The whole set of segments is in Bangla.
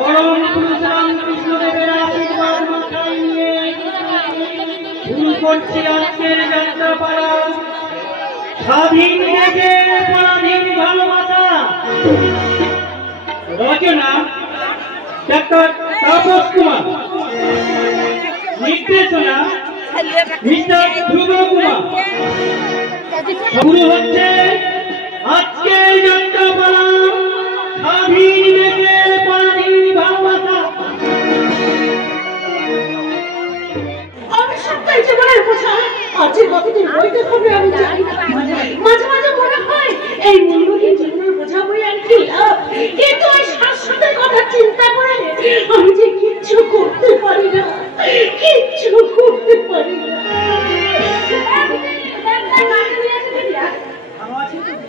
পরম পুরুষ রামকৃষ্ণদেবের আশীর্বাদ মাথায় নিয়ে শুরু করছি আজকের যাত্রাপালা। স্বাধীন দেশে পরাধীন ভালোবাসা। রচনা ডাক্তার তাপস কুমার, নির্দেশনা মিস্টার ধ্রুব কুমার। শুরু হচ্ছে আজকের যাত্রাপালা স্বাধীন দেশে পরাধীন ভালোবাসা। আমি সবটাই জীবনের বোঝা আজের কতদিন বইতে হবে আমি জানি না। মাঝে মাঝে মনে হয় এই মূল্যহীন জীবনের বোঝা বই আর কি লাভ, কিন্তু ওই শাশ্বতের কথা চিন্তা করে আমি যে কিচ্ছু করতে পারি না, কিচ্ছু করতে পারি না।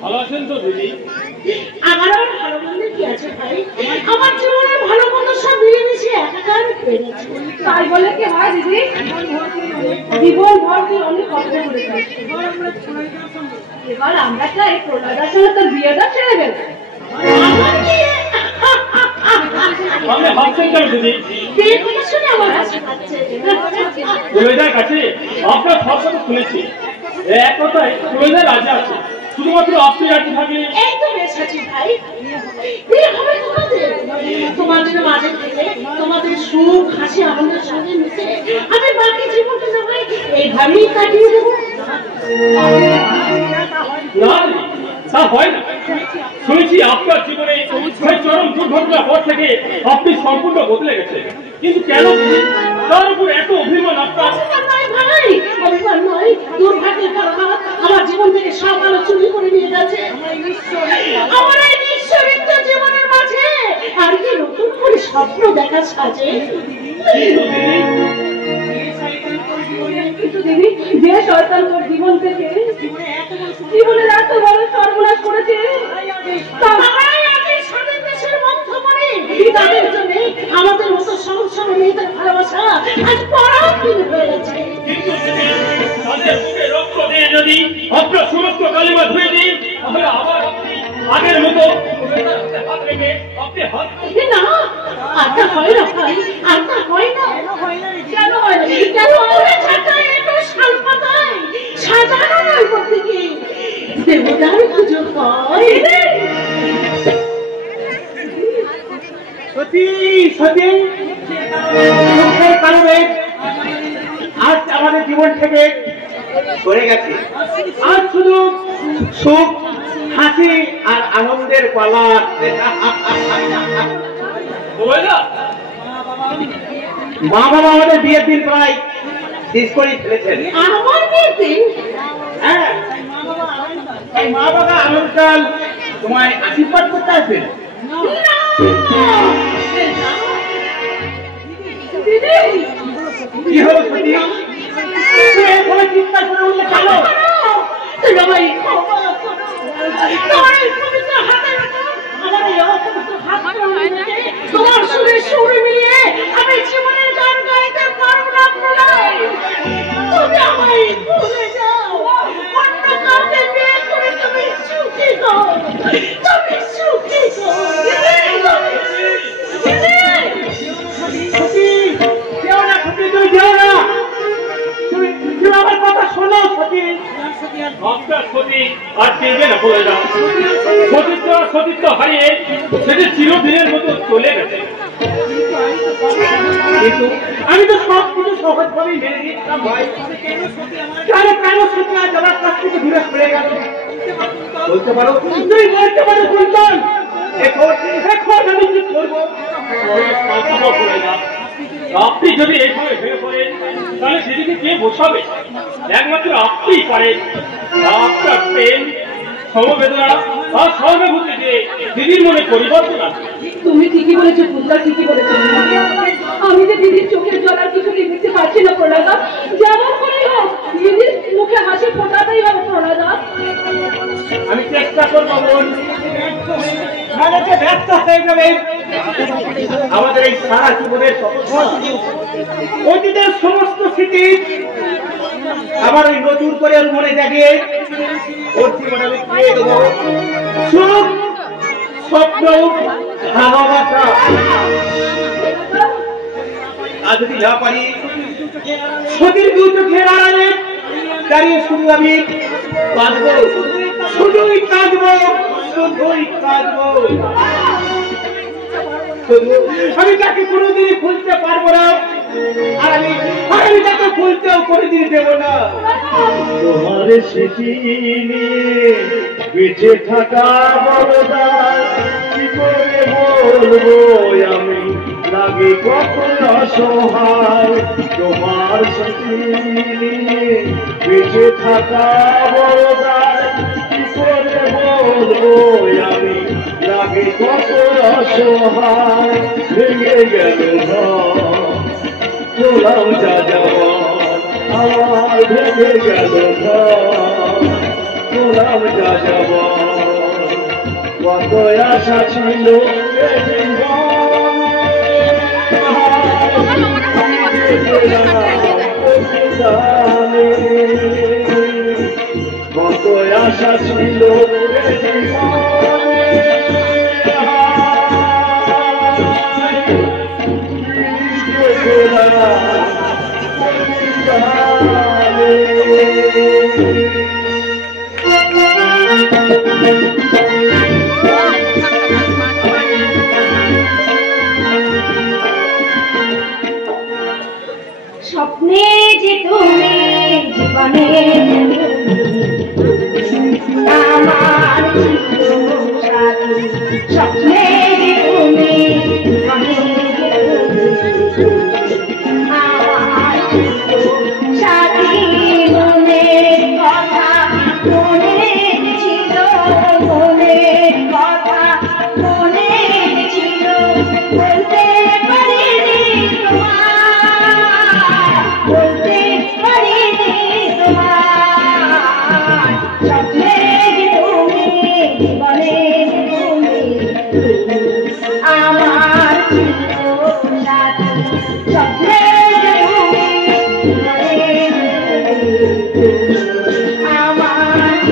ভালো আছেন তো দিদি? আমার আর ভালো মন্দ কি আছে ভাই, আমার জীবনের ভালো মন্দ সব মিলেমিশে একাকার হয়ে গেছে। তাই বলে কি হয় দিদি? জীবন ভর তুই অনেক কষ্ট করেছিস, এবার আমরা চাই প্রহ্লাদার সঙ্গে তোর বিয়েটা ছেড়ে গেল। আমার বিয়ে? আমি ভাবছেন কেন দিদি? বিয়ে কথা শুনে আমার হাসি পাচ্ছে। প্রহ্লাদার কাছে আপনার সব কথা শুনেছি, এক কথায় প্রহ্লাদ রাজা আছে, শুধুমাত্র আপনি রাজি থাকলে। এই তো বেশ আছি ভাই, বিয়ে হবে তোমাদের, তোমাদের মাঝে থেকে তোমাদের সুখ হাসি আনন্দের সঙ্গে মিশে আমি বাকি জীবনটা না ভাই এইভাবেই কাটিয়ে দেবো। না তা হয় না। শুনেছি আপনার জীবনে সেই চরম দুর্ঘটনার পর থেকে আপনি সম্পূর্ণ বদলে গেছে, কিন্তু কেন তার উপর এত অভিমান আপনার? ভাই অভিমান নয়, দুর্ভাগ্যের কারণে আমার জীবন থেকে সব আলো চুরি করে নিয়ে গেছে। আমার এই নিঃস্বার্থ জীবনের মাঝে আর কি নতুন করে স্বপ্ন দেখা সাজে? কিন্তু দিদি, যে শয়তান তোর জীবন থেকে জীবনের এত বড় সর্বনাশ করেছে, তাদের জন্য আমাদের মতো সংসার মেয়েদের ভালোবাসা আজ পরাধীন হয়ে গেছে। রক্ত দিয়ে যদি আপনার সমস্ত কালিমা ধুয়ে দিই, তাহলে আবার আগের মতো না, আটা হয় না ভাই, আটা হয় না। কেন হয় না? কেন ওরা ছাটায় এত শাল পাতায় সাজানো নয় প্রত্যেকে দেবতার পুজো হয়। সত্যি সত্যি দুঃখের কারণে আজ আমাদের জীবন থেকে সরে গেছে। আজ শুধু সুখ হাসি আর আনন্দের পালা। মা বাবা আমাদের বিয়ের দিন প্রায় শেষ করে ফেলেছেন। আমার বিয়ের দিন? হ্যাঁ, এই মা বাবা আনন্দকাল তোমায় আশীর্বাদ করতে আসবেন। কি হলো সত্যি? চিন্তা করে উঠলে কেন? তোমার সুরে সুর মিলিয়ে আমি জীবনের গান গাইতে পারবো না। তুমি আমায় ভুলে যাও, অন্য কাউকে বিয়ে করে তুমি সুখী হও, তুমি সুখী হও। আমার কথা শোনো সতী, আপনার সতী আর চেয়ে না বলে যাও। সতীত্ব হারিয়ে সেটা চিরদিনের মতো চলে গেছে, কিন্তু আমি তো সব কিছু সহজভাবেই মেনে নিয়েছিলাম ভাই। কেন সত্যি আজ আমার কাছ থেকে দূরে সরে গেল? বলতে পারো, তুমি বলতে পারো কুন্তল, এখন আমি কি করবো? আপনি যদি এইভাবে ভেঙে পড়েন, তাহলে সেদিকে কে বোঝাবে? একমাত্র আপনিই পারেন। আপনার প্রেম, সমবেদনা আর সহানুভূতি দিয়ে দিদির মনে পরিবর্তন আসবে। তুমি ঠিকই বলেছো কুন্তল, ঠিকই বলেছো। আমি যে দিদির চোখের জল আর কিছুতেই নিতে পারছি না প্রণাদা। যেমন করেই হোক দিদির মুখে হাসি ফোটাতেই হবে প্রণাদা। আমি চেষ্টা করবো বোন, ব্যস্ত হয়ে যাবে আমাদের এই সারা জীবনের অতীতের সমস্ত স্মৃতি আবার ওই নতুন করে মনে জাগিয়ে ওর জীবনে আমি ফিরে দেবো সুখ, স্বপ্ন, ভালোবাসা। আর যদি না পারি সতীর দু চোখের আড়ালে দাঁড়িয়ে শুধু আমি কাঁদবো, শুধুই কাঁদবো, শুধুই কাঁদবো। আমি তাকে কোনোদিনই খুলতে পারবো না, আর আমি তাকে খুলতেও কোনোদিন দেব না। তোমার স্মৃতি নিয়ে বেঁচে থাকা বলদার কি করে বলবো আমি, লাগে কখন অসহায়। তোমার স্মৃতি নিয়ে বেঁচে থাকা বলদার কি করে বলবো আমি, লাগে কখন অসহায়। ভেঙে গেল গোলাম যা যাওয়া আমার, ভেঙে গেল গোলাম যা যাওয়া। কত আশা ছিল কত আশা ছিল স্বপ্নে যে তুমি জীবনে আমার স্বপ্নে যে তুমি জীবনে আমার সাথী মনের কথা মনে ছিল, মনের কথা মনে ছিল, বলতে পারিনি তোমার, বলতে পারিনি তোমার। স্বপ্নে তুমি জীবনে তুমি আমার সাথী, স্বপ্নে আমার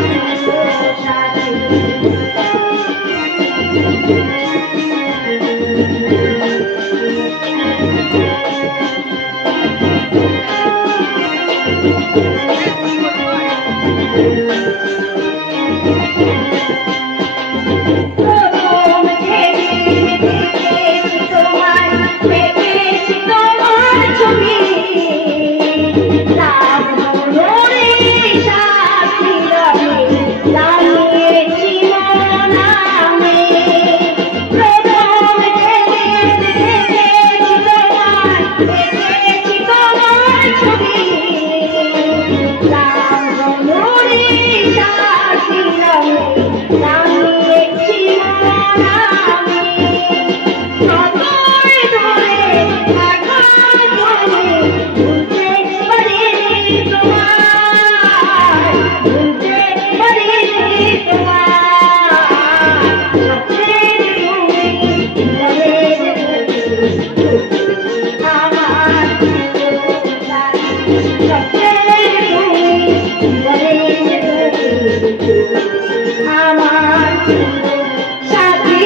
সাথী।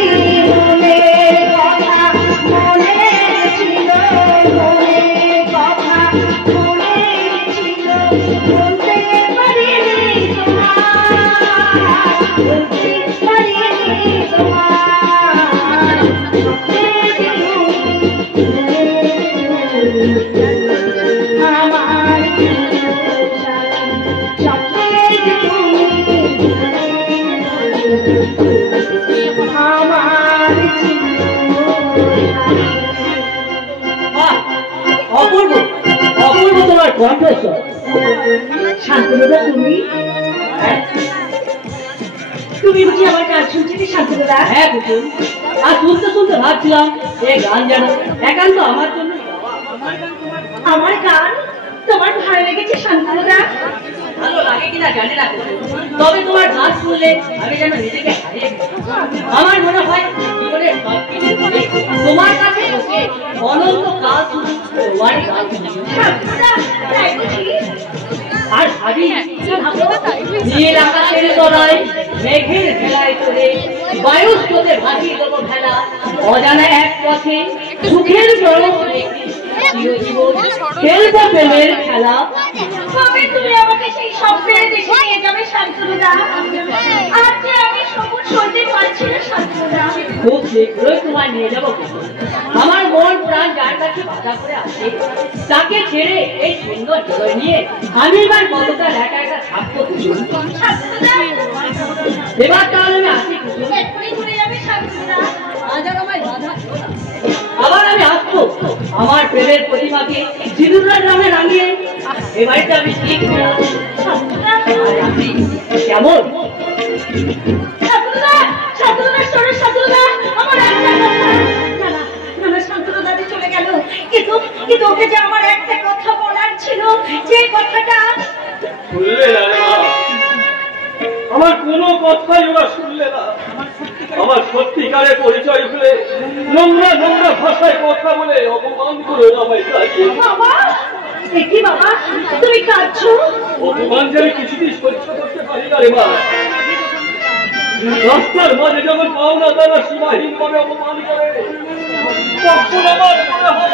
তুমি বুঝি আমার কাজ শুনছিলে শান্তনুদা? হ্যাঁ কুকুর, আর শুনতে শুনতে ভাবছিলাম এই গান যেন একান্ত আমার জন্য। আমার গান তোমার ভালো লেগেছে শান্তনুদা? ভালো লাগে কিনা জানি না, তবে তোমার গান শুনলে আমি যেন নিজেকে হারিয়ে আমার মনে হয় জীবনের সবকিছু তোমার কাছে বসে অনন্ত কাল শুধু তোমারই গান আর ভাবি নীল আকাশের তলায় মেঘের ভেলায় চলে বায়ুর স্রোতে ভাসিয়ে দেবো ভেলা অজানা এক পথে সুখের চরম চিরজীবন খেলবো প্রেমের খেলা। কবে তুমি আমাকে সেই স্বপ্নের দেশে নিয়ে যাবে শান্তনুদা? আজ যে আমি সবুজ সইতে পারছি না শান্তনুদা। খুব শীঘ্রই তোমায় নিয়ে যাবো। আমার মন প্রাণ যার কাছে বাধা করে আসে তাকে ছেড়ে এই সুন্দর হৃদয় নিয়ে আমি এবার কতটা একা একা থাকবো। এবার তাহলে আমি আসি। এক্ষুনি ঘুরে যাবে শান্তনুদা। আজ আর আমায় বাধা দিও না। আবার আমি আসবো আমার প্রেমের প্রতিমাকে জিদুরার নামে রাঙিয়ে এ বাড়িতে আমি ঠিক করে আসবো। কেমন? শান্তনুদা, শান্তনুদা, শোনো শান্তনুদা, আমার একটা কথা। না না না না, শান্তনুদা যে চলে গেল, কিন্তু কিন্তু ওকে যে আমার একটা কথা বলার ছিল, যে কথাটা শুনলে না রে মা, আমার কোনো কথাই ওরা শুনলে না। আমার সত্যিকারের পরিচয় খুলে নোংরা নোংরা ভাষায় কথা বলে অপমান করে আমায় চালিয়ে। বাবা, কি বাবা তুমি কাঁদছো? অপমান যে আমি কিছুতেই সহ্য করতে পারি না রে মা। রাস্তার মাঝে যখন পাওনা তারা সীমাহীন ভাবে অপমান করে তখন আমার মনে হয়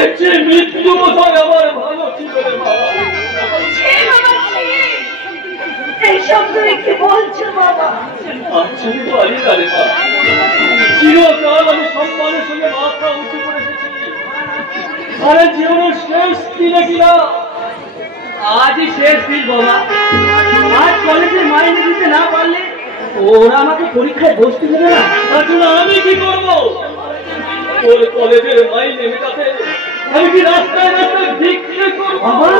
এর চেয়ে মৃত্যু বোধহয় আমার ভালো ছিল রে মা। এইসব তুমি কি বলছো বাবা? আচ্ছা পারি না রে মা। চিরকাল আমি সম্মানের সঙ্গে মাথা উঁচু করে এসেছি। আরে জীবনের শেষ দিনে কিনা আজই শেষ দিন বাবা। আজ কলেজে মাইনে দিতে না পারলে ওরা আমাকে পরীক্ষায় বসতে দেবে না। আসলে আমি কি করবো? ওর কলেজের মাইনে মেটাতে আমি কি রাস্তায় রাস্তায় ভিক্ষে করবো? বাবা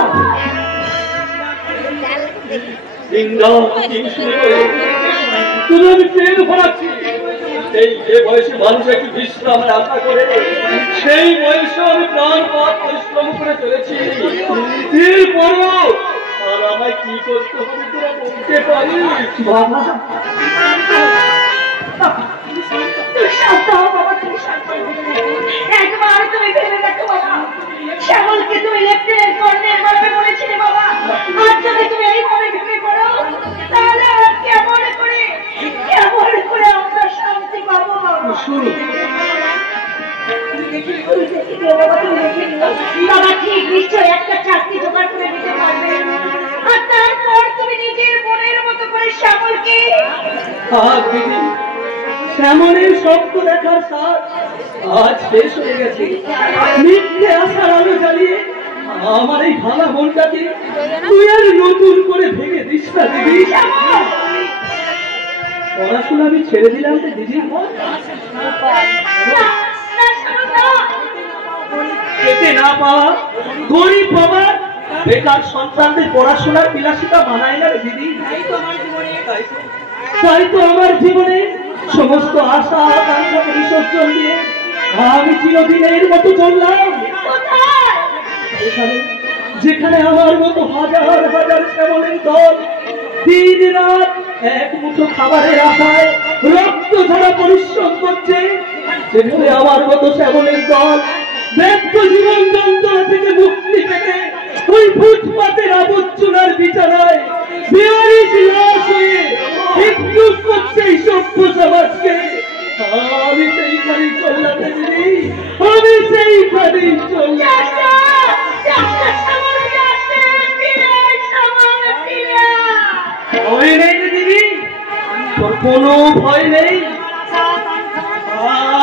তুমি আমি ট্রেন ভরাচ্ছি। এই যে বয়সে মানুষ একটু বিশ্রামের আশা করে সেই বয়সে আমি প্রাণপণ পরিশ্রম করে চলেছি। এরপরও আর আমায় কি করতে হবে তোরা বলতে পারিস? বাবা তুমি শান্ত হও বাবা, তুমি শান্ত হও। একবার তুমি ভেবে দেখো বাবা, শ্যামলকে তুমি লেফটেন্যান্ট কর্নেল বানাবে বলেছিলে বাবা। আজ যদি তুমি এই মনে ভেবে পড়ো তাহলে আর কেমন করে আমরা শান্তি পাবো বাবা? শুরু বাবা ঠিক নিশ্চয় একটা চাকরি জোগাড় করে দিতে পারবে, আর তারপর তুমি নিজের মনের মতো করে শ্যামলকে দিদি শ্যামলের স্বপ্ন দেখার স্বাদ আজ শেষ হয়ে গেছে। মিথ্যে আশার আলো জ্বালিয়ে আমার এই ভাঙা মনটাকে তুই আর নতুন করে ভেঙে দিস না দিদি। পড়াশোনা আমি ছেড়ে দিলাম তো দিদি। খেতে না পাওয়া গরিব বাবা বেকার সন্তানদের পড়াশোনার বিলাসিতা মানায় না দিদি। তাই তো আমার জীবনে সমস্ত আশা আকাঙ্ক্ষা বিসর্জন দিয়ে আমি চিরদিনের মতো চললাম যেখানে আমার মতো হাজার হাজার শ্যামলের দল দিন রাত এক মুঠো খাবারের আশায় রক্ত ঝরা পরিশ্রম করছে, যেখানে আমার মতো শ্যামলের দল ব্যর্থ জীবন যন্ত্রণা থেকে মুক্তি পেতে ওই ফুটপাতের আবর্জনার বিছানায় বেয়ারিশ লাশ হয়ে বিদ্রুপ করছে এই সভ্য সমাজকে। আমি সেইখানেই চললাম দিদি, আমি সেইখানেই চললাম। ভয় নেই দিদি, তোর কোনো ভয় নেই।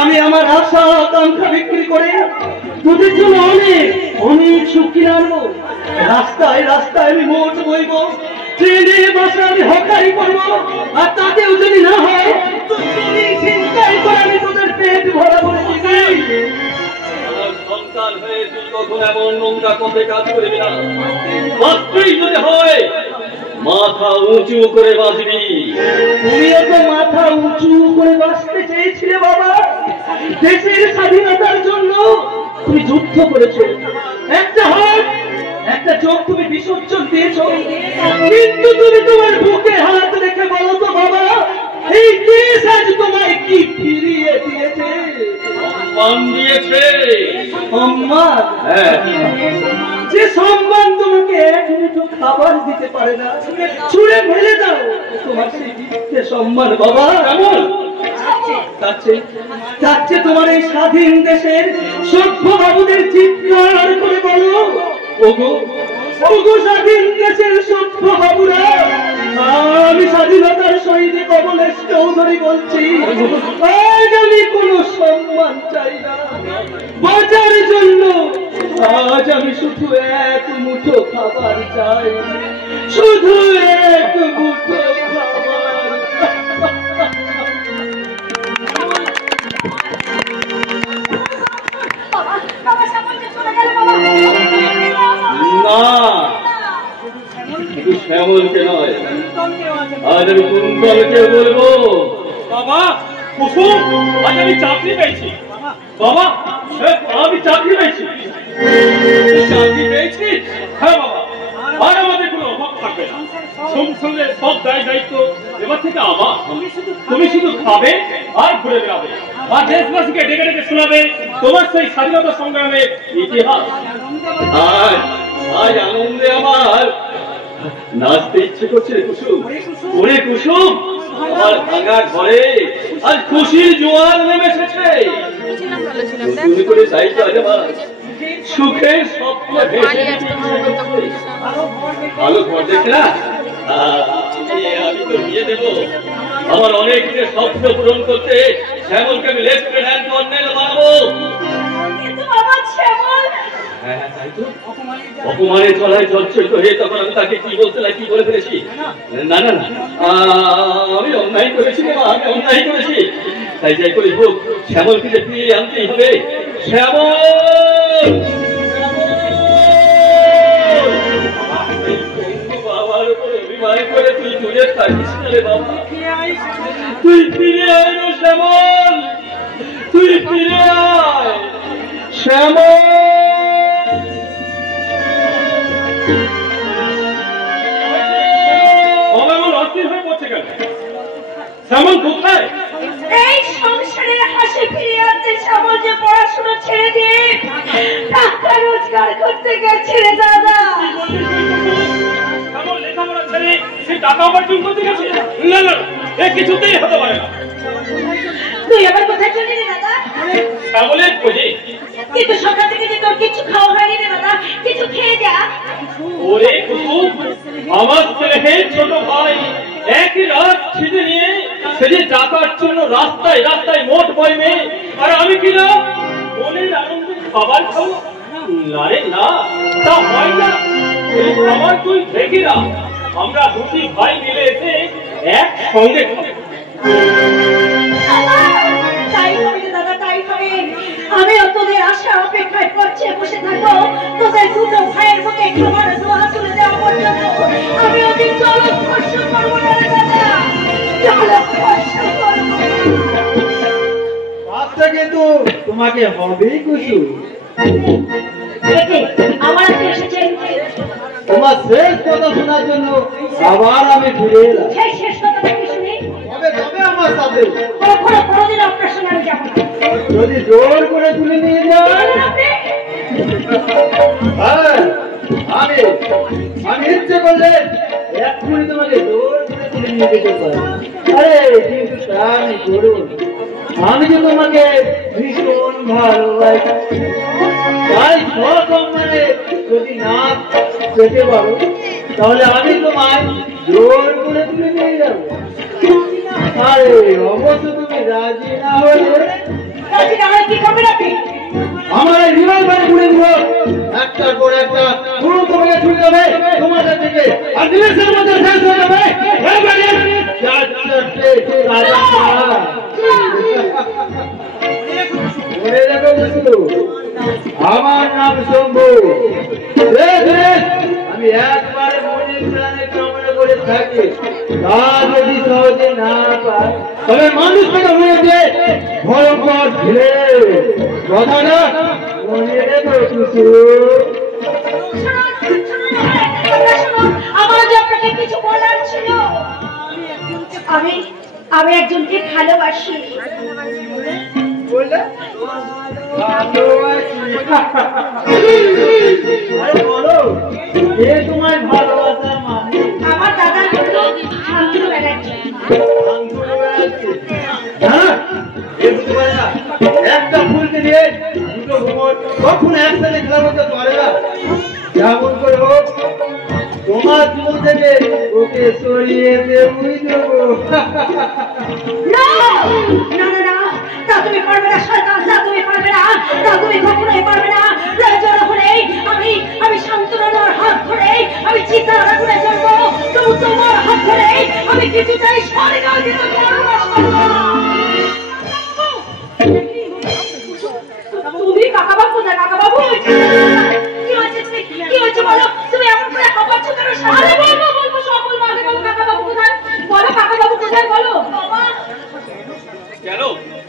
আমি আমার আশা আকাঙ্ক্ষা বিক্রি করে তোদের জন্য অনেক অনেক সুখী আনবো। রাস্তায় রাস্তায় আমি মোট বইব, ট্রেনে বাসে আমি হকারি করবো, আর তাতেও যদি না হয় তো তুমি চিন্তাই করে আমি তোদের পেট ভরা বলে দিদি। আমার সন্তান হয়ে তুই কখন এমন নোংরা পথে কাজ করবি না। বাঁচতেই যদি হয় মাথা উঁচু করে বাঁচবি। তুমিও তো মাথা উঁচু করে বাঁচতে চেয়েছিলে বাবা। দেশের স্বাধীনতার জন্য তুমি যুদ্ধ করেছো, একটা হাত একটা চোখ তুমি বিসর্জন দিয়েছো, কিন্তু তুমি তোমার বুকে হাত রেখে বলো তো বাবা, এই দেশ আজ তোমায় কি ফিরিয়ে দিয়েছে? সম্মান দিয়েছে। সম্মান? যে সম্মান তোমাকে এক মুঠো খাবার দিতে পারে না, ছুঁড়ে ফেলে দাও, তোমার সেই সম্মান বাবা। কেমন যাচ্ছে তোমার এই স্বাধীন দেশের সভ্য বাবুদের চিৎকার করে বলো, ওগো ওগো স্বাধীন দেশের সভ্য বাবুরা, আমি স্বাধীনতার শহীদ কমলেশ চৌধুরী বলছি, আজ আমি কোনো সম্মান চাই না বাঁচার জন্য, আজ আমি শুধু এক মুঠো খাবার চাই, শুধু এক মুঠো খাবার। না, শুধু শ্যামলকে নয়, আজ আমি কুন্তলকে বলবো, বাবা কুসুম, আজ আমি চাকরি পেয়েছি। বাবা আমি চাকরি পেয়েছি। চাকরি পেয়েছিস? হ্যাঁ বাবা, আর আমাদের কোনো অভাব থাকবে না। সংসারের সব দায় দায়িত্ব এবার থেকে আমার। তুমি শুধু খাবে আর ঘুরে বেড়াবে, আর দেশবাসীকে ডেকে ডেকে শোনাবে তোমার সেই স্বাধীনতা সংগ্রামের ইতিহাস। আজ আনন্দে আমার নাচতে ইচ্ছে করছে রে কুসুম। ওরে কুসুম, আমার ভাঙা ঘরে আজ খুশির জোয়ার নেমে এসেছে। তুমি করে চাই তো আজ আমার সুখের স্বপ্ন ভেসে ভালো ঘর দেখে না, আমি তো বিয়ে দেবো। আমার অনেক দিনের স্বপ্ন পূরণ করতে শ্যামলকে আমি লেফটেন্যান্ট কর্নেল বানাবো। হ্যাঁ তাই তো, অপমানের তলায় জর্জরিত হয়ে তখন আমি তাকে কি বলতে কি বলে ফেলেছি। না না না, আমি অন্যায় করেছি, আমি অন্যায় করেছি। তাই যাই করি হোক, শ্যামলকে যে ফিরিয়ে আনতেই হবে। শ্যামল, বাবার উপর অভিমান করে তুই দূরে থাকিস না রে বাবা। তুই ফিরে আয় রে শ্যামল, তুই ফিরে আয় শ্যামল। শ্যামল কোথায়? এই সংসারের হাসি ফিরিয়ে আনতে শ্যামল যে পড়াশোনা ছেড়ে দিয়ে টাকা রোজগার করতে গেছে রে দাদা। শ্যামল লেখাপড়া ছেড়ে সে টাকা উপার্জন করতে গেছে? না না, এ কিছুতেই হতে পারে না। তুই আবার কোথায় চলি রে দাদা? শ্যামলের খোঁজে। কিন্তু সকাল থেকে যে তোর কিছু খাওয়া হয়নি রে দাদা, কিছু খেয়ে যা। ওরে কুসুম, আমার ছেলের ছোট ভাই একই রাত ছিঁড়ে নিয়ে সে যে টাকার জন্য রাস্তায় রাস্তায় মোট বইবে, আর আমি কিনা মনের আনন্দে খাবার খাবো? না রে না, তা হয় না। এই খাবার তুই দেখি না, আমরা দুটি ভাই মিলে এসে একসঙ্গে খাবো। তাই হবে রে দাদা, তাই হবে। আমি তোদের আশা অপেক্ষায় পড়ছে বসে থাকবো, তোদের দুটো ভাইয়ের মুখে খাবার দোয়া তুলে দেওয়া পর্যন্ত আমি ওদের জলস্পর্শ করবো না রে দাদা, জলস্পর্শ করবো। বাচ্চা কিন্তু তোমাকে হবেই কুসুম। আমার এসেছে তোমার শেষ কথা শোনার জন্য আবার আমি ফিরে এলাম। সেই শেষ কথাটা কি শুনি? তবে তবে আমার সাথে কখনো কোনোদিন আপনার শোনা আমি যাবো না। যদি জোর করে তুলে নিয়ে যায়, হ্যাঁ আমি ইচ্ছে করলে এক্ষুনি তোমাকে জোর করে তুলে নিয়ে যেতে পারি। আরে কিন্তু তা আমি করুন, আমি যে তোমাকে ভীষণ ভালোবাসি। তাই সসম্মানে যদি না যেতে পারো, তাহলে আমি তোমায় জোর করে তুলে নিয়ে যাবো। আরে অবশ্য তুমি রাজি না হলে কি করবেন আপনি? আমার এই রিভলভার ঘুরে ঘুরে একটার পর একটা পুরো তোমাকে ছুটে যাবে তোমাদের থেকে, আর নিমেষের মধ্যে শেষ হয়ে যাবে। মনে রেখো বন্ধু, আমার নাম শম্ভু। আমি একবারে মনে প্রাণে কামনা করে থাকি, তা যদি সহজে না পাই তবে মানুষ থেকে হয়েছে ভয়ঙ্কর ঢিলে। কথাটা মনে রেখো কিছু। আমার যে আপনাকে কিছু বলার ছিল, আমি একজনকে ভালোবাসি। বললে বলো, এ তোমার ভালোবাসা মানে? আমার দাদার হলো শান্তনু ব্যানার্জি। পারে না। একটা ফুলকে নিয়ে দুটো ভ্রমণ কখনো একসাথে খেলা করতে পারে না। যেমন করে হোক তোমার জীবন থেকে ওকে সরিয়ে দেবই দেবো। না না না না, তা তুমি পারবে না শয়তান, তা তুমি পারবে না, তা তুমি কখনোই পারবে না। প্রয়োজন হলে আমি শান্তনুর হাত ধরে আমি চিতার আগুনে জ্বলবো, তবু তোমার হাত ধরে আমি কিছুতেই স্বর্গে যেতে পারবো না। তুমি কাকাবাবু কোথায়? কাকাবাবু কি হয়েছে? কি হয়েছে বলো? তুমি এমন করে হাঁপাচ্ছ কেন? আরে বলবো সব বলবো। আগে বলো কাকাবাবু কোথায়? বলো কাকাবাবু কোথায় বলো। বাবা কেন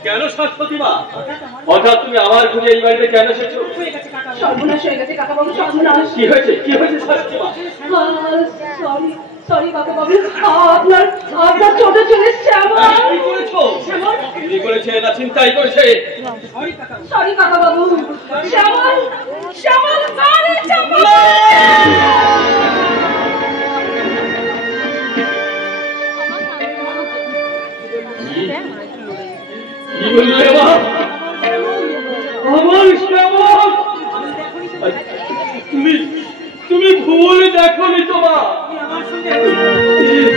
কেন শাশ্বতী মা, হঠাৎ তুমি আমার ঘুরে এই বাড়িতে কেন এসেছো? সর্বনাশ হয়ে গেছে কাকাবাবু, সর্বনাশ। কি হয়েছে শাশ্বতী মা? সরি কাকাবাবু, আপনার ছোট ছেলে শ্যামল। কি করেছো? কি করেছে না চিন্তাই করেছে? সরি কাকাবাবু, শ্যামল মারে শ্যামল। কি বললে মা? আমার শ্যামল? তুমি ভুল দেখোনি তো মা,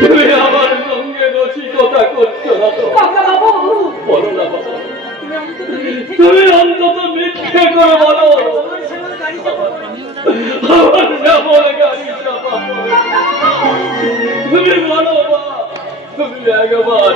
তুমি আমার সঙ্গে রসিকতা করছো না তো? বলো না বাবা, তুমি অন্তত মিথ্যে করে বলো আমার শ্যামল গাড়ি চাপা। তুমি বলো মা, তুমি একবার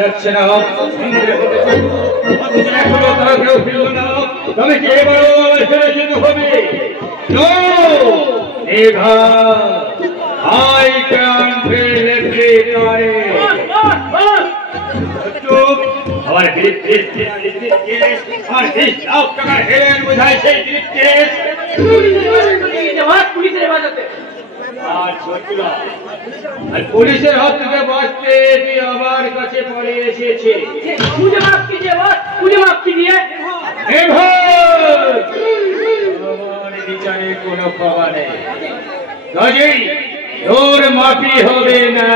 যাচ্ছে না। এখনো তারা কেউ ফিরল না, তবে কি এবারও ছেড়ে যেতে হবে? I can't feel every time. আমার হেলেন বোঝায় সেই পুলিশের হেফাজতে। আর পুলিশের হাত থেকে বাঁচতে তুই আমার কাছে পড়ে এসেছে। আমার বিচারে কোনো ক্ষমা নেই, কাজেই তোর মাফি হবে না।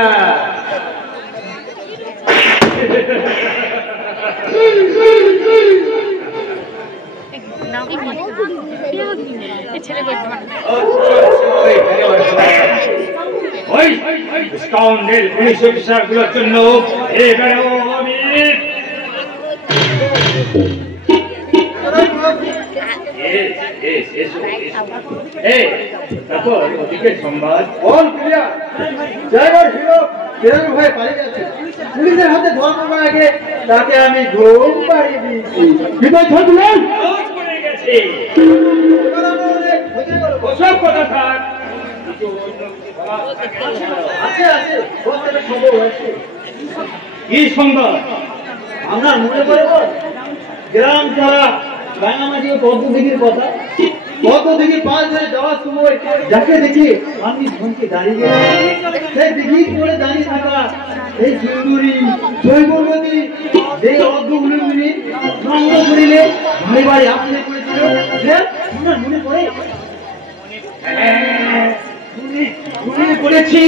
পুলিশ অফিসারগুলোর জন্য এবারেও আমি সংবাদ ভয়ে পালিয়ে গেছে। পুলিশের হাতে ধরা পড়ার আগে তাকে আমি ঘুম পাড়িয়ে দিয়েছি। ওসব কথা থাক, কি সংবাদ আপনার মনে পড়ে? গ্রাম ছাড়া রাঙামাটি পদ্মদিঘির কথা। পদ্মদিঘি পাশ ধরে যাওয়ার সময় যাকে দেখি আমি ধনকে দাঁড়িয়ে সেই দিঘি করে দাঁড়িয়ে থাকা এই সুন্দরী জৈবতী যে অর্ধগুলি নঙ্গ করিলে ভাই ভাই আপনি করেছিল আপনার মনে পড়ে? ঘুমিয়ে পড়েছি।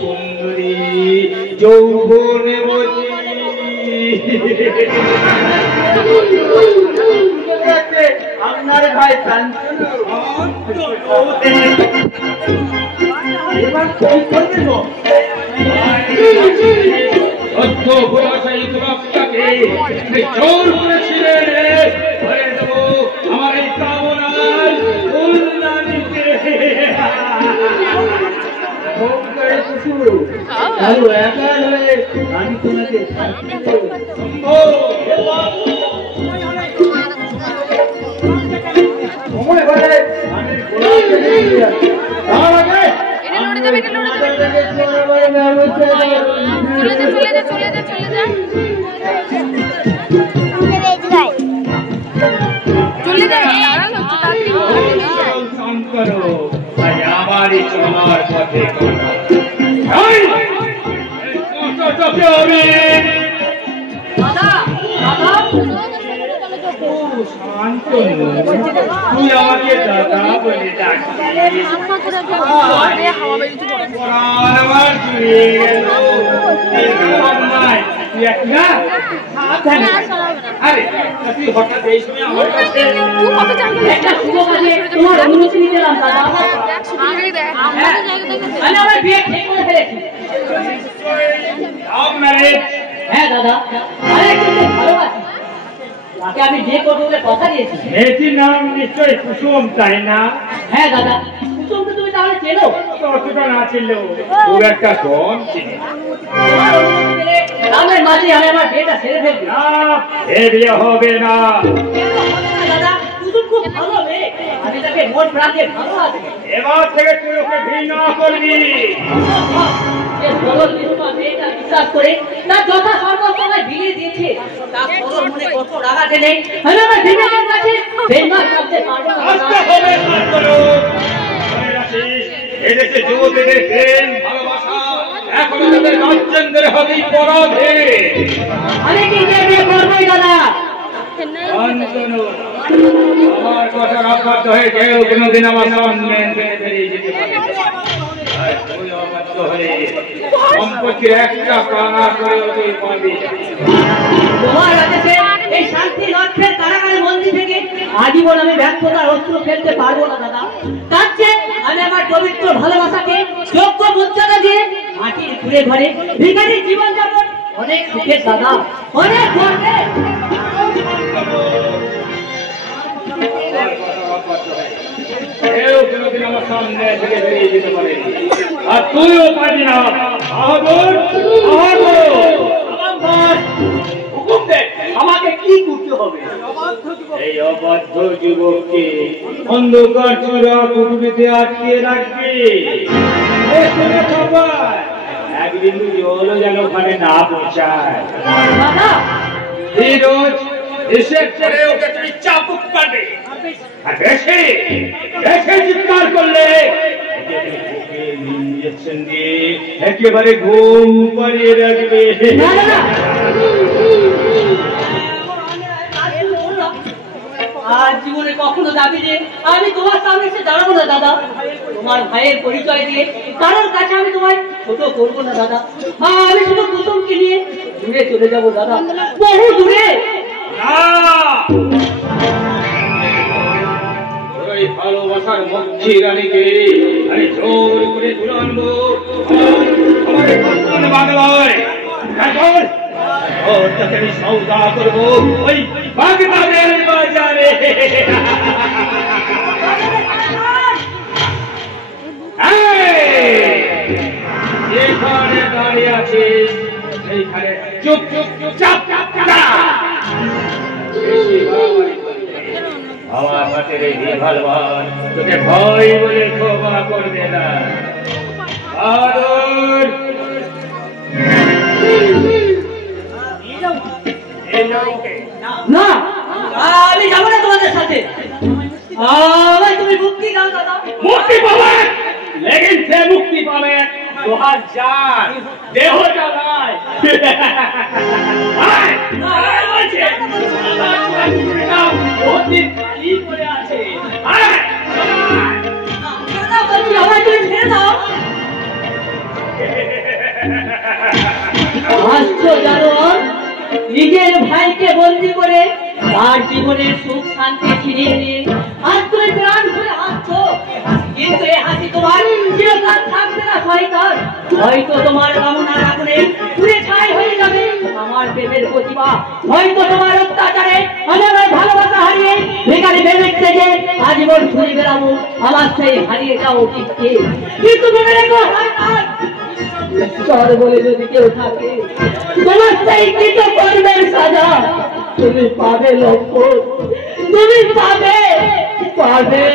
সুন্দরী যৌবনে আপনার ভাই কাঞ্চন এবার কই করবে গো? সত্য ভোলাশাহী তোমাকে চোর করেছিলেন, ধরে দেবো আমার এই কামনার ফুলদানিতে। আমি তোমাকে সময় হলে আমি আমারই চলার পথে তুই আমাকে দাদা বলে ডাকিস, আমার জুড়িয়ে গেল। আরে তুই হঠাৎ এই সময় আমার কাছে একটা শুভ কাজে তোমার অনুমতি নিতে এলাম দাদা। আমি আমার বিয়ে ঠিক করে ফেলেছি। হ্যাঁ দাদা, আরে কিন্তু ভালোবাসি, তাকে আমি বিয়ে করবো বলে কথা দিয়েছি। মেয়েটির নাম নিশ্চয় কুসুম, তাই না? হ্যাঁ দাদা, কুসুমকে তুমি তাহলে চেনো? অতটা না চিনলেও খুব একটা কম চিনি। গ্রামের মাঝে আমি আমার বিয়েটা সেরে ফেলবি। না, এ বিয়ে হবে না। দাদা, কুসুম খুব ভালো মেয়ে, আমি তাকে মন প্রাণে ভালোবাসি। এবার থেকে তুই ওকে ঘৃণা করবি। যে সরল নিষ্ঠুর মেয়েটা বিশ্বাস করে তার যথা সর্বসময় বিয়ে দিয়েছে, তার সরল মনে কত রাগাতে নেই। আমি আমার বিবেকের কাছে বেইমান করতে পারবো না। আস্তে হবে কাজগুলো। মনে রাখিস, এদেশে যুবতীদের প্রেম ভালোবাসা এখন তাদের গার্জেনদের হবেই পরাধে। আমি কি বিয়ে করবোই দাদা? শান্তনু, আমার কথা অবাধ্য হয়ে কেউ কোনোদিন আমার সামনে বেরিয়ে যেতে পারে না। আর তুই অবাধ্য হয়ে সম্পত্তির একটা কানা করে তুই পাবি। তোমার কাছে এই শান্তি লক্ষ্যের কারাগারের মন্দির থেকে আজীবন আমি ব্যর্থতার অস্ত্র ফেলতে পারবো না দাদা। তার চেয়ে আমি আমার পবিত্র ভালোবাসাকে যোগ্য মর্যাদা দিয়ে মাটির ঘুরে ঘরে ভিখারির জীবন যাপন অনেক সুখের দাদা, অনেক গর্বের। কেউ কোনোদিন আমার সামনে থেকে বেরিয়ে যেতে পারে আর তুইও পারবি না। আমাকে কি করতে হবে? এই অবাধ্য যুবককে অন্ধকার চূড়া কুটুরিতে আটকে রাখবি। এক বিন্দু জলও যেন ওখানে না পৌঁছায়। দাদা, রোজ এসে করে ওকে তুই চাপুক কাটে, আর বেশি বেশি চিৎকার করলে ইঞ্জেকশন দিয়ে একেবারে ঘুম পাড়িয়ে রাখবে। না দাদা, আর জীবনে কখনো দাবি যে আমি তোমার সামনে এসে দাঁড়াবো না দাদা। তোমার ভাইয়ের পরিচয় দিয়ে কারোর কাছে আমি তোমায় ছোট করবো না দাদা। আমি শুধু কুসুমকে নিয়ে দূরে চলে যাবো দাদা, বহু দূরে। ওই ভালোবাসার মধ্যে রানীকে আমি জোর করে তুলে আনবো আমার বাংলায়। এখন ওর সাথে আমি সৌদা করবো ওই বাগদাদের বাজারে। যেখানে দাঁড়িয়ে আছিস সেইখানে চুপ চুপ চুপ চাপ চাপ আমার হাতের এই ভালবান তোকে ভয় বলে ক্ষমা করবে না। আদর না, আমি যাবো না তোমাদের সাথে। তুমি মুক্তি দাও দাদা। মুক্তি পাবে, লেকিন সে মুক্তি পাবে তোহার জান দেহ জ্বালায়। আর জীবনের সুখ শান্তি ছিনিয়ে নিয়ে আজ তুমি প্রাণ খুলে হাসছো, কিন্তু এই হাসি তোমার চিরকাল থাকবে না শয়তান। হয়তো তোমার কামনার আগুনে পুড়ে ছাই হয়ে যাবে আমার প্রেমের প্রতিভা, হয়তো তোমার অত্যাচারে আমার ভালোবাসা হারিয়ে বেকারি ভেবে থেকে আজীবন ঘুরে বেড়াবো আমার সেই হারিয়ে যাও টিপকে। কিন্তু ভেবে রেখো ঈশ্বর বলে যদি কেউ থাকে তোমার সেই কৃত কর্মের সাজা তুমি পাবে লক্ষ্য, তুমি পাবে পাবে।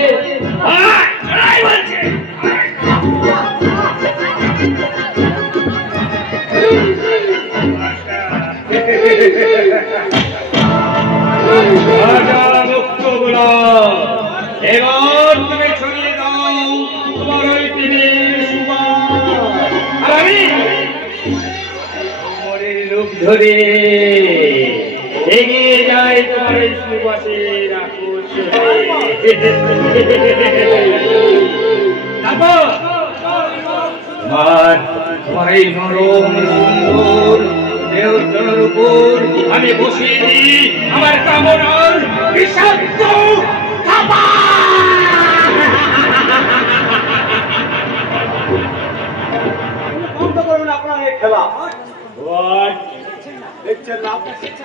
এবার তুমি ছড়িয়ে দাও তোমার ওই টিভির সুবাস, আর আমি কোমরের রূপ ধরে এগিয়ে যাই তোমার এই সুবাসের আকর্ষণে। তোমার এই নরম সুন্দর দেহর উপর আমি বসিয়ে দিই আমার কামনার বিষাক্ত আপনার এই খেলা দেখছেন না?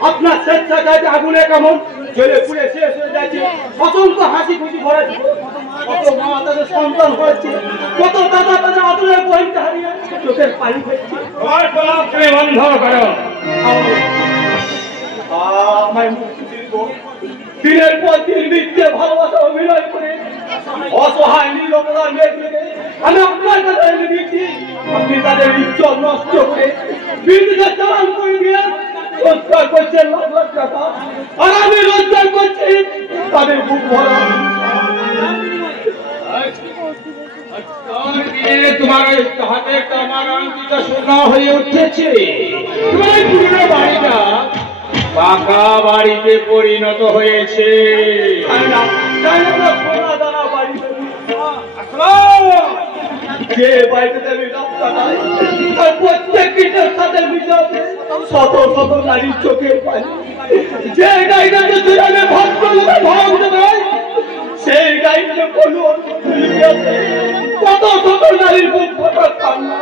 আপনার স্বেচ্ছা যাচ্ছে আগুনে কেমন জ্বলে পুড়ে শেষ হয়ে যাচ্ছে, অসংখ্য হাসি খুশি ভরেছে, কত মা তাদের সন্তান হয়েছে, কত দাদা তাদের আদরের বইটা হারিয়ে চোখের পানি ফেলছে। বন্ধ করো, আমায় মুক্তি দিব। দিনের পর দিন মিথ্যে ভালোবাসা অভিনয় করে অসহায় নিরপরাধ মেয়েকে আমি আপনার কাছে এনে দিচ্ছি। আপনি তাদের ইজ্জত নষ্ট করে বিরুদ্ধে চালান করে দিয়ে রোজগার করছেন লাখ লাখ টাকা, আর আমি রোজগার করছি তাদের বুক ভরা। তোমার হাতে আমার আংটিটা সোনা হয়ে উঠেছে, তোমার পুরো বাড়িটা পাকা বাড়িতে পরিণত হয়েছে। যে বাড়িতে আমি রাস্তা নাই তার প্রত্যেকটির সাথে মিশাতে শত শত নারীর চোখের পানি, যে গাড়িটাকে দুজনে ভাগ করলে ভাঙতে দেয় সেই গাড়িতে বলুন কত শত নারীর বুক ফোটার কান্না।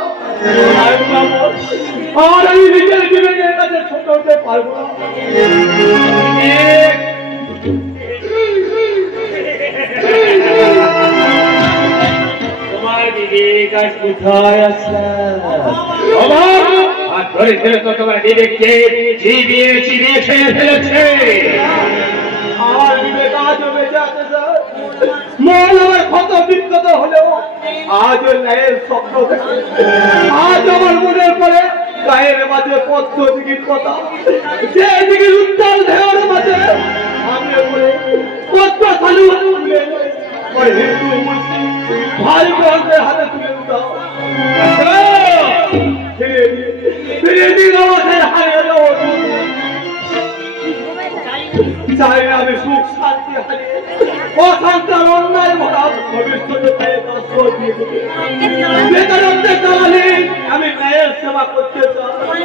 আর আমি নিজের বিবেকের কাছে ছোট হতে পারবো না। তোমার বিবেক আজ কোথায় আছে? আর ধরে ধরে তো তোমার বিবেককে চিবিয়ে চিবিয়ে খেয়ে ফেলেছে। আমার বিবেক আজও বেঁচে আছে স্যার, মন আমার ক্ষত বিক্ষত হলেও আজও ন্যায়ের স্বপ্ন দেখে। আজ আমার মনের পরে গায়ের মাঝে পদ্ম দিঘির কথা, যে দিঘির উত্তাল ঢেউর মাঝে আমি পদ্ম সালু তুলে হিন্দু মুসলিম ভাই বোনদের হাতে তুলে দাও, ফিরে দিন আমাদের হারিয়ে দেবো। চাই আমি সুখ শান্তি হারিয়ে অশান্তার অন্যায় ভরা ভবিষ্যতে বেকারত্বের কারণে আমি ন্যায়ের সেবা করতে চাই।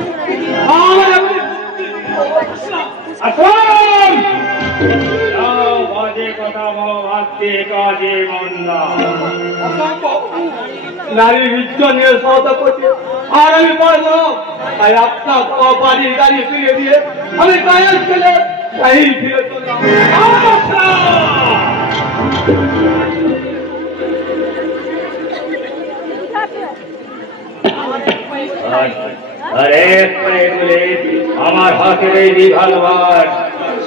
নারীর ইজ্জত নিয়ে সহতা করছে আর আমি পারবো, তাই আপনার বাড়ির গাড়ি ফিরিয়ে দিয়ে আমি গায়ের ছেলে তাই ফিরে চললাম। আমার হাতের এই বিভালবার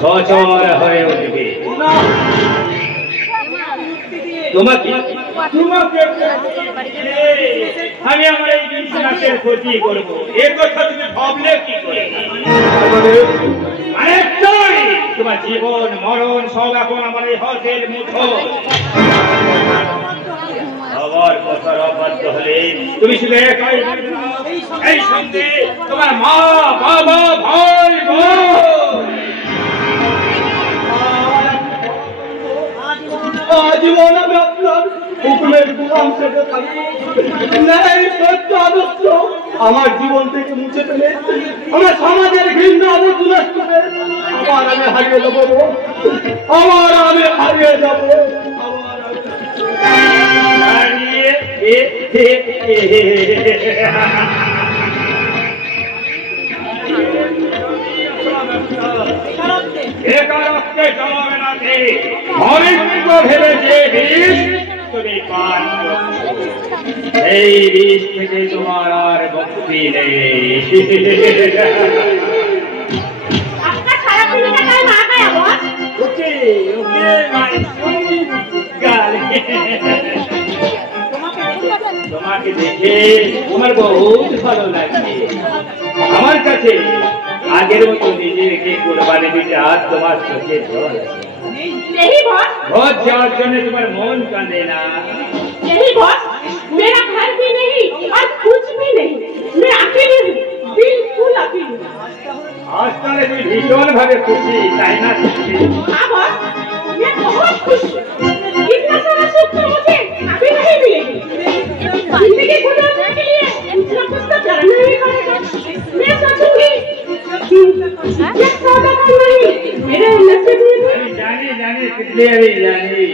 সচল হয়ে উঠবে। তোমাকে আমি আমার এই বিশ্বনাথের ক্ষতি করবো, এ কথা তুমি ভাবলে কি করে? তোমার জীবন মরণ সব এখন আমার এই হাতের মুঠো। আমার কথার অবাধ্য হলে তুমি শুধু একাই এই সঙ্গে তোমার মা বাবা ভাই বোন আজীবন আমি আপনার হুকুমের গোলাম সেজে থাকি। ন্যায় সত্য আদর্শ আমার জীবন থেকে মুছে ফেলে আমার সমাজের ঘৃণা আবদ্ধ নষ্ট করে আবার আমি হারিয়ে যাবো, আবার আমি হারিয়ে যাবো, বেকারত্বে জমাবে না কে অমৃত ভেবে যে বিষ তুমি পান এই বিষ থেকে তোমার আর মুক্তি নেই। आपका सारा पीने का टाइम आ गया बॉस। ওকে ওকে মাই গাল তোমাকে দেখে আমার বহুত ভালো লাগছে। আমার কাছে আগের মতো নিজেকে কোরবানি দিতে আর তোমার চোখে জল नहीं बॉस, बहुत যাওয়ার জন্য তোমার মন কাঁদে না। नहीं बॉस, मेरा घर भी नहीं और कुछ भी नहीं, मैं अकेली हूँ, बिल्कुल अकेली हूँ। আজ তাহলে তুমি ভীষণ ভাবে খুশি তাই না? हाँ बॉस, मैं बहुत खुश हूँ। इतना सारा सुख तो मुझे कभी नहीं मिलेगी। जिंदगी गुजारने के लिए कुछ न कुछ तो करना ही पड़ेगा। मैं सोचूंगी ये सौदा करना ही मेरे नसीब में है। আমি জানি জানি ক্লিয়ারলি জানি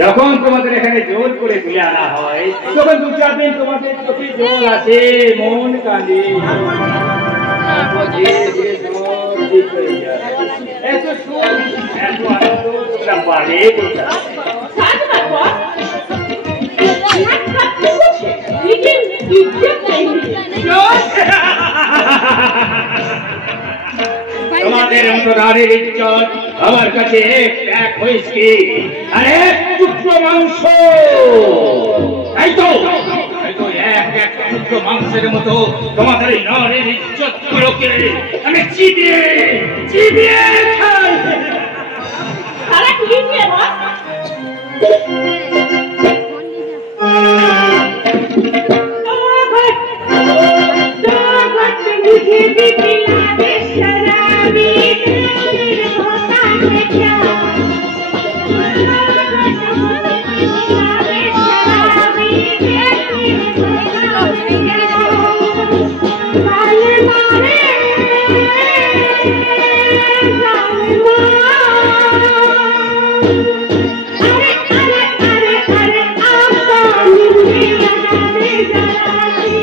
যখন তোমাদের এখানে জোর করে তুলে আনা হয় তখন দু চার দিন তোমাদের চোখে জল আসে, মন কাঁদে, ধীরে ধীরে জল ঠিক হয়ে যায়। এত সুখ এত আনন্দ তোমরা পাবে কোথায়? साथ में बॉस, मैं सब कुछ है, लेकिन इज्जत नहीं मिली। তোমাদের মতো নারীর ইজ্জত আমার কাছে এক হুইস্কি আর এক টুকরো মাংস। তাই তো এক টুকরো মাংসের মতো তোমাদের এই নারীর ইজ্জত গুলোকে আমি চিবিয়ে চিবিয়ে খাই। सारा ठीक है बॉस। मुझे भी पिला दे शराबी, फिर होता है क्या? पिला दे शराबी, फिर होता है क्या? साले मारे, साले अरे अरे अरे अरे आपका मुझे लगा दे शराबी,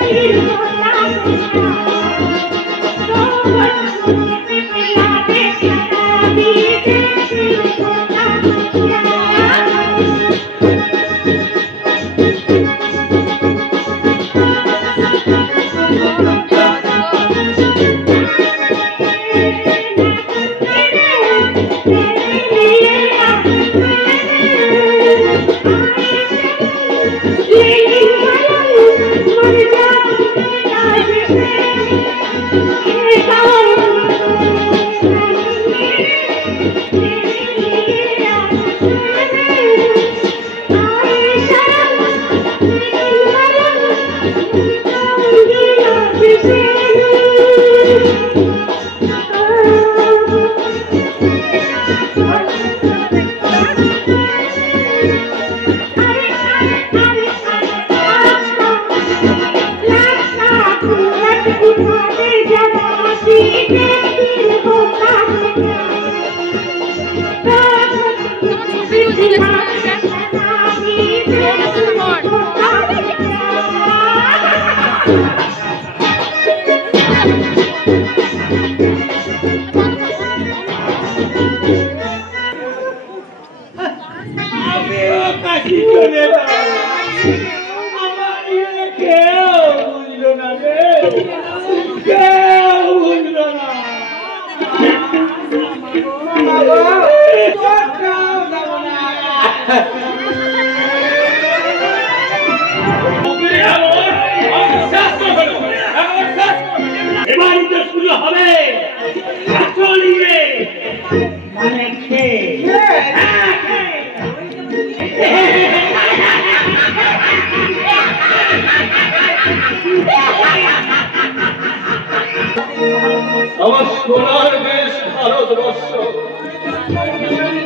फिर होता है क्या?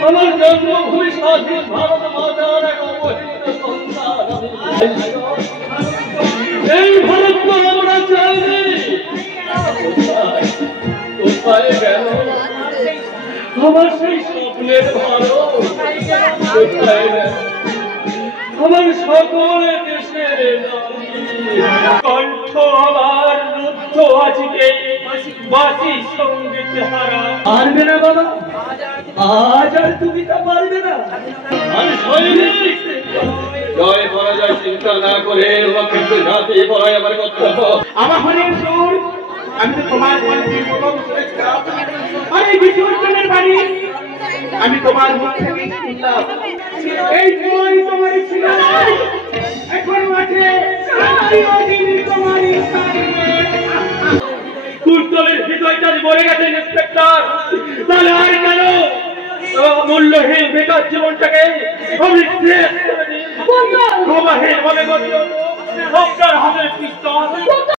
আমার জন্মভূমি স্বাধীন ভারত মাতার এক অবহেলিত সন্তান এই ভারত তো আমরা চাইনি। কোথায় গেল আমার সেই স্বপ্নের ভারত? কোথায় গেল আমার সকলে দেশের কণ্ঠ আমার রুদ্ধ আজকে বাসি সঙ্গীত হারা। পারবে না বাবা, আজ আর তুমি তা পারবে না। আমি সৈনিক, জয় পরাজয় চিন্তা না করে লক্ষ্যে জাতি পড়াই আমার কর্তব্য। আমার হলেন সুর, আমি তো তোমার মন্ত্রী প্রথম শুনেছিলাম। আরে বিসর্জনের বাড়ি আমি তোমার মুখ থেকে শুনলাম। এই জয় তোমারই ছিল, এখন মাঠে তোমারই। কুলতলের হৃদয়টার মরে গেছে ইন্সপেক্টর, তাহলে আর কেন মূল্যহীন বেকার জীবনটাকে আমি শেষ করে দিই। ক্ষমাহীন ভাবে আপনার হাতের পিস্তল